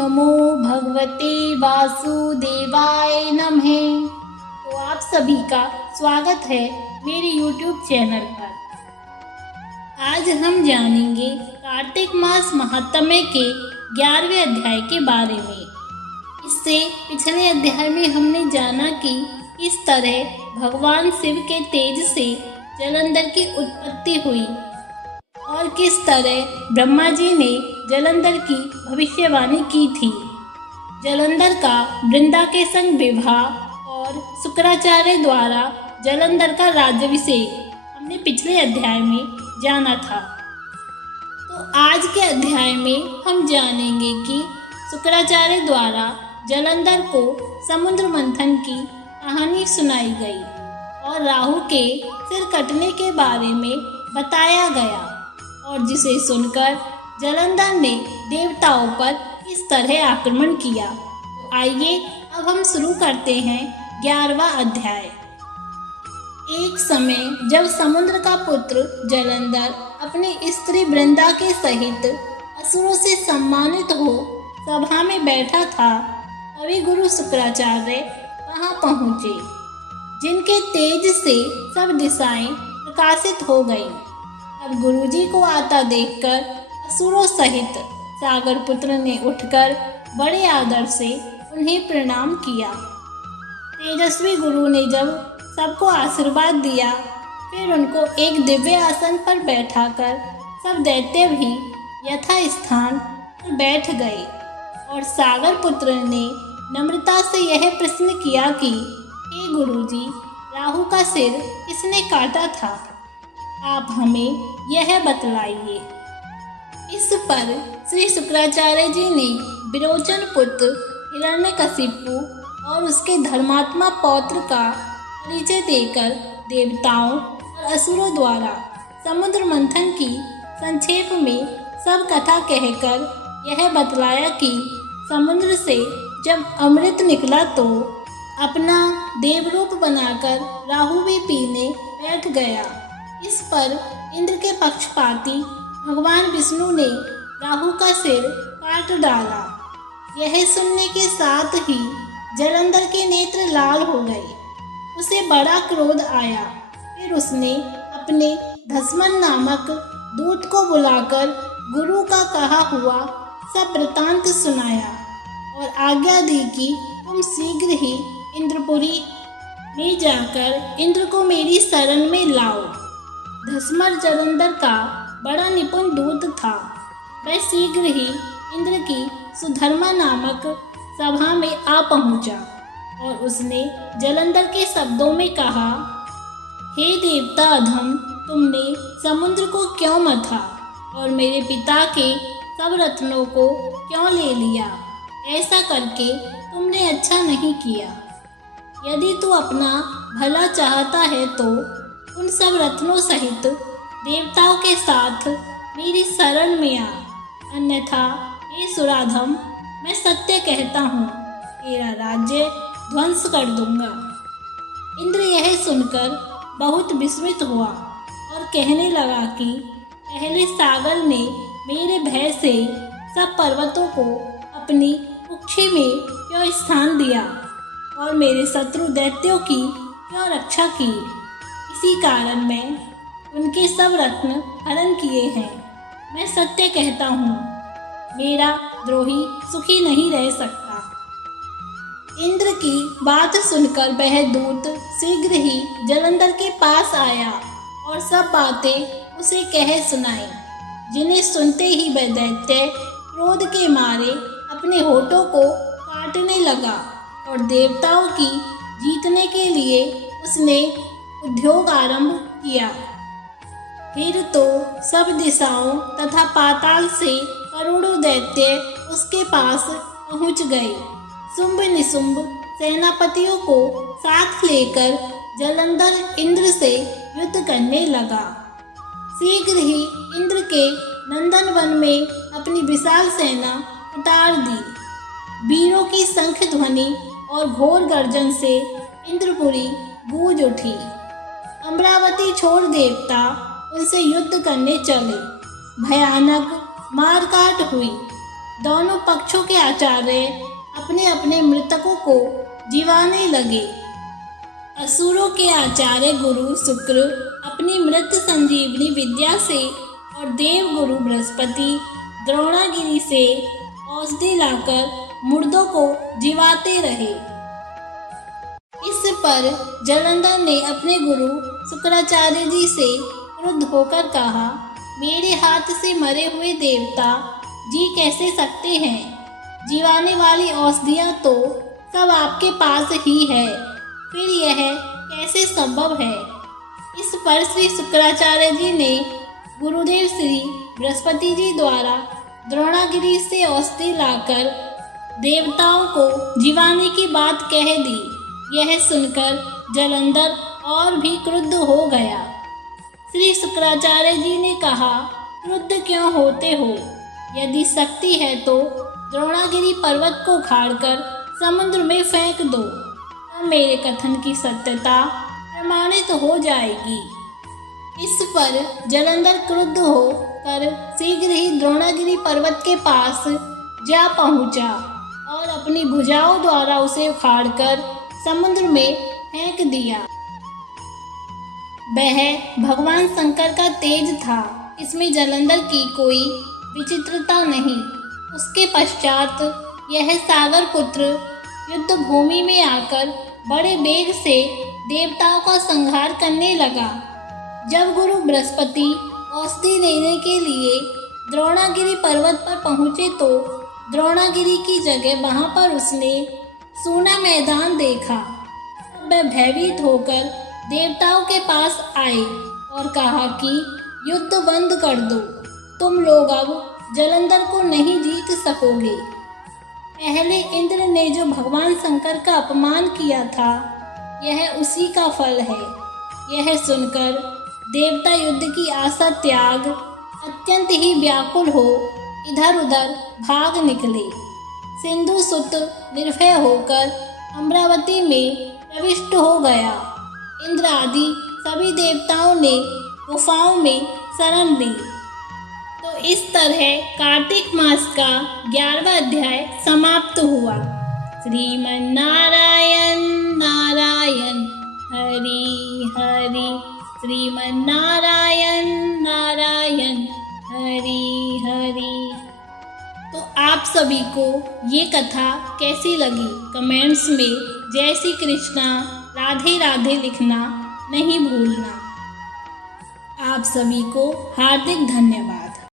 नमो भगवते वासुदेवाय नमः। तो आप सभी का स्वागत है मेरे YouTube चैनल पर। आज हम जानेंगे कार्तिक मास महात्म्य के 11वें अध्याय के बारे में। इससे पिछले अध्याय में हमने जाना कि किस तरह भगवान शिव के तेज से जलंधर की उत्पत्ति हुई और किस तरह ब्रह्मा जी ने जलंधर की भविष्यवाणी की थी। जलंधर का वृंदा के संग विवाह और शुक्राचार्य द्वारा जलंधर का राज्याभिषेक हमने पिछले अध्याय में जाना था। तो आज के अध्याय में हम जानेंगे कि शुक्राचार्य द्वारा जलंधर को समुद्र मंथन की कहानी सुनाई गई और राहु के सिर कटने के बारे में बताया गया और जिसे सुनकर जलंधर ने देवताओं पर इस तरह आक्रमण किया। तो आइए अब हम शुरू करते हैं 11वां अध्याय। एक समय जब समुद्र का पुत्र जलंधर अपनी स्त्री वृंदा के सहित असुरों से सम्मानित हो सभा में बैठा था, तभी गुरु शुक्राचार्य वहां पहुंचे, जिनके तेज से सब दिशाएं प्रकाशित हो गईं। अब गुरुजी को आता देखकर असुरों सहित सागर पुत्र ने उठकर बड़े आदर से उन्हें प्रणाम किया। तेजस्वी गुरु ने जब सबको आशीर्वाद दिया, फिर उनको एक दिव्य आसन पर बैठाकर सब दैत्य भी यथा स्थान पर बैठ गए और सागर पुत्र ने नम्रता से यह प्रश्न किया कि हे गुरुजी, राहु का सिर किसने काटा था? आप हमें यह बतलाइए। इस पर श्री शुक्राचार्य जी ने विरोचन पुत्र हिरण्यकशिपु और उसके धर्मात्मा पौत्र का परिचय देकर देवताओं और असुरों द्वारा समुद्र मंथन की संक्षेप में सब कथा कहकर यह बतलाया कि समुद्र से जब अमृत निकला तो अपना देवरूप बनाकर राहु भी पीने बैठ गया। इस पर इंद्र के पक्षपाती भगवान विष्णु ने राहु का सिर काट डाला। यह सुनने के साथ ही जलंधर के नेत्र लाल हो गए। उसे बड़ा क्रोध आया। फिर उसने अपने धस्मन नामक दूत को बुलाकर गुरु का कहा हुआ सब वृतांत सुनाया और आज्ञा दी कि तुम शीघ्र ही इंद्रपुरी में जाकर इंद्र को मेरी शरण में लाओ। धस्मर जलंधर का बड़ा निपुण दूत था। वह शीघ्र ही इंद्र की सुधर्मा नामक सभा में आ पहुंचा और उसने जलंधर के शब्दों में कहा, हे देवता अधम, तुमने समुद्र को क्यों मथा और मेरे पिता के सब रत्नों को क्यों ले लिया? ऐसा करके तुमने अच्छा नहीं किया। यदि तू अपना भला चाहता है तो उन सब रत्नों सहित देवताओं के साथ मेरी शरण में आ, अन्यथा हे सुराधम, मैं सत्य कहता हूँ, तेरा राज्य ध्वंस कर दूंगा। इंद्र यह सुनकर बहुत विस्मित हुआ और कहने लगा कि पहले सागर ने मेरे भय से सब पर्वतों को अपनी कुक्षी में क्यों स्थान दिया और मेरे शत्रु दैत्यों की क्यों रक्षा की? इसी कारण मैं उनके सब रत्न हरण किए हैं। मैं सत्य कहता हूँ, मेरा द्रोही सुखी नहीं रह सकता। इंद्र की बात सुनकर वह दूत शीघ्र ही जलंधर के पास आया और सब बातें उसे कह सुनाई, जिन्हें सुनते ही वह दैत्य क्रोध के मारे अपने होठों को काटने लगा और देवताओं की जीतने के लिए उसने उद्योग आरंभ किया। फिर तो सब दिशाओं तथा पाताल से करोड़ों दैत्य उसके पास पहुंच गए। शुंभ निशुंभ सेनापतियों को साथ लेकर जलंधर इंद्र से युद्ध करने लगा। शीघ्र ही इंद्र के नंदन वन में अपनी विशाल सेना उतार दी। वीरों की शंख ध्वनि और घोर गर्जन से इंद्रपुरी गूंज उठी। अमरावती छोड़ देवता उनसे युद्ध करने चले। भयानक मारकाट हुई। दोनों पक्षों के आचार्य अपने अपने मृतकों को जीवाने लगे। असुरों के आचार्य गुरु शुक्र अपनी मृत संजीवनी विद्या से और देव गुरु बृहस्पति द्रोणागिरी से औषधि लाकर मुर्दों को जीवाते रहे। इस पर जालंधर ने अपने गुरु शुक्राचार्य जी से क्रुद्ध होकर कहा, मेरे हाथ से मरे हुए देवता जी कैसे सकते हैं? जीवाने वाली औषधियाँ तो सब आपके पास ही है, फिर यह कैसे संभव है? इस पर श्री शुक्राचार्य जी ने गुरुदेव श्री बृहस्पति जी द्वारा द्रोणागिरी से औषधि लाकर देवताओं को जीवाने की बात कह दी। यह सुनकर जालंधर और भी क्रुद्ध हो गया। श्री शुक्राचार्य जी ने कहा, क्रुद्ध क्यों होते हो? यदि शक्ति है तो द्रोणागिरी पर्वत को उखाड़कर समुद्र में फेंक दो, तब मेरे कथन की सत्यता प्रमाणित हो जाएगी। इस पर जालंधर क्रुद्ध होकर शीघ्र ही द्रोणागिरी पर्वत के पास जा पहुंचा और अपनी भुजाओं द्वारा उसे उखाड़कर समुद्र में फेंक दिया। वह भगवान शंकर का तेज था, इसमें जालंधर की कोई विचित्रता नहीं। उसके पश्चात यह सागर पुत्र युद्ध भूमि में आकर बड़े वेग से देवताओं का संहार करने लगा। जब गुरु बृहस्पति औषधि लेने के लिए द्रोणागिरी पर्वत पर पहुंचे तो द्रोणागिरी की जगह वहां पर उसने सूना मैदान देखा। तब वह भयभीत होकर देवताओं के पास आए और कहा कि युद्ध बंद कर दो, तुम लोग अब जालंधर को नहीं जीत सकोगे। पहले इंद्र ने जो भगवान शंकर का अपमान किया था, यह उसी का फल है। यह सुनकर देवता युद्ध की आशा त्याग अत्यंत ही व्याकुल हो इधर उधर भाग निकले। सिंधु सुत निर्भय होकर अमरावती में प्रविष्ट हो गया। इंद्र आदि सभी देवताओं ने गुफाओं में शरण ली। तो इस तरह कार्तिक मास का 11वां अध्याय समाप्त हुआ। श्रीमन नारायण नारायण हरि हरि, श्रीमन नारायण नारायण हरि हरि। तो आप सभी को ये कथा कैसी लगी कमेंट्स में जय श्री कृष्णा राधे राधे लिखना नहीं भूलना। आप सभी को हार्दिक धन्यवाद।